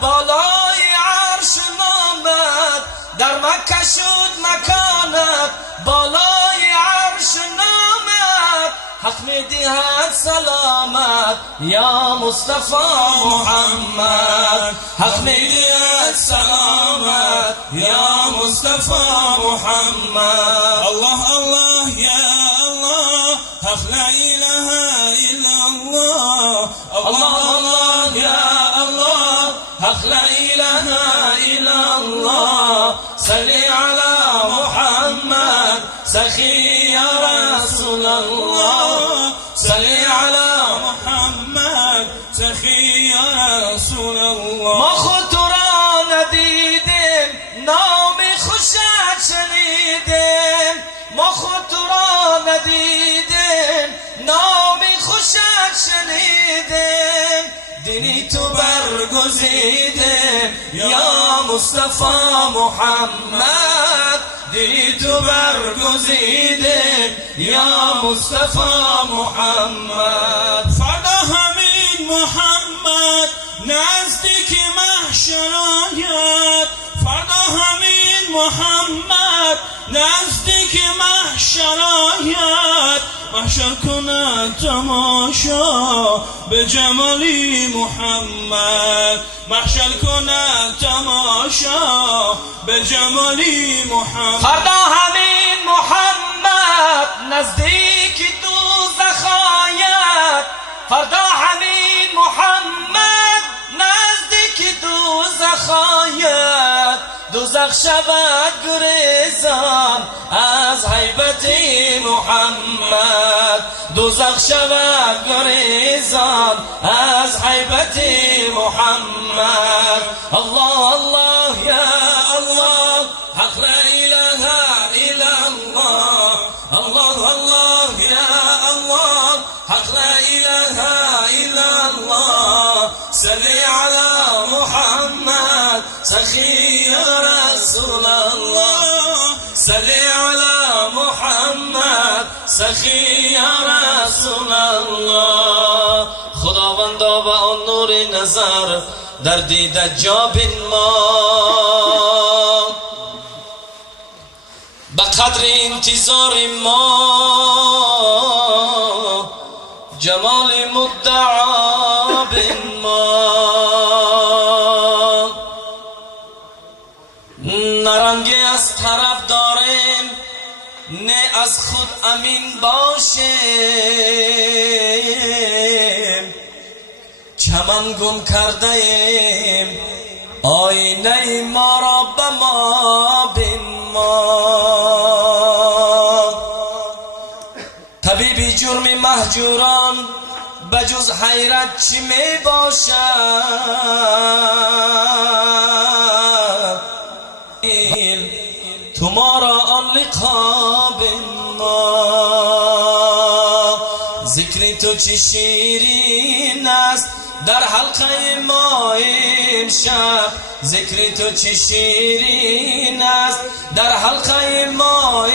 بالای عرش نامت، در مکه شد مکانت بالای عرش نامت، حق می دهد سلامت یا مصطفی محمد، حق می دهد سلامت یا مصطفی محمد. الله الله یا الله، حق لا اله الا الله. الله الله یا الله، حق لا اله الا الله. صلی علی محمد سخی یا رسول الله، صلی علی محمد سخی یا رسول الله. ما خود تو را ندیدیم، نام خوشت شنیدیم، ما خود تو را ندیدیم، نام خوشت شنیدیم، دینی تو برگزیدیم یا مصطفی محمد، دینی تو برگزیدیم یا مصطفی محمد. فردا همین محمد نزدیک محشر آید، فردا همین محمد نزدیک محشر آید، محشر کند تماشا به جمالی محمد، محشر کند تماشا به جمالی محمد. فردا همین محمد نزدیک دوزخ آید، فردا همین محمد نزدیک دوزخ آید، دوزخ شود گریزان از هیبت محمد، دوزخ شود گریزان از هیبت محمد. الله الله یا الله، حق لا اله الا الله. الله الله یا الله، حق لا اله الا الله. صلی علی محمد سخی یا رسول الله، صلی علی محمد سخی یا رسول الله. خداوندا و آن نور نظر در دیده جا بنما، به قدر انتظار ما جمال مدعا بنما. نرنگی از طرف داریم، نه از خود امین باشیم، چمن گم کرده ایم، آینه ما را به ما بنما. طبیبی جرم مهجوران بجز حیرت چی می باشد، تو ما را آن لقا بنما. ذکر تو چه شیرین است در حلقه ما امشب، ذکر تو چه شیرین است در حلقه ما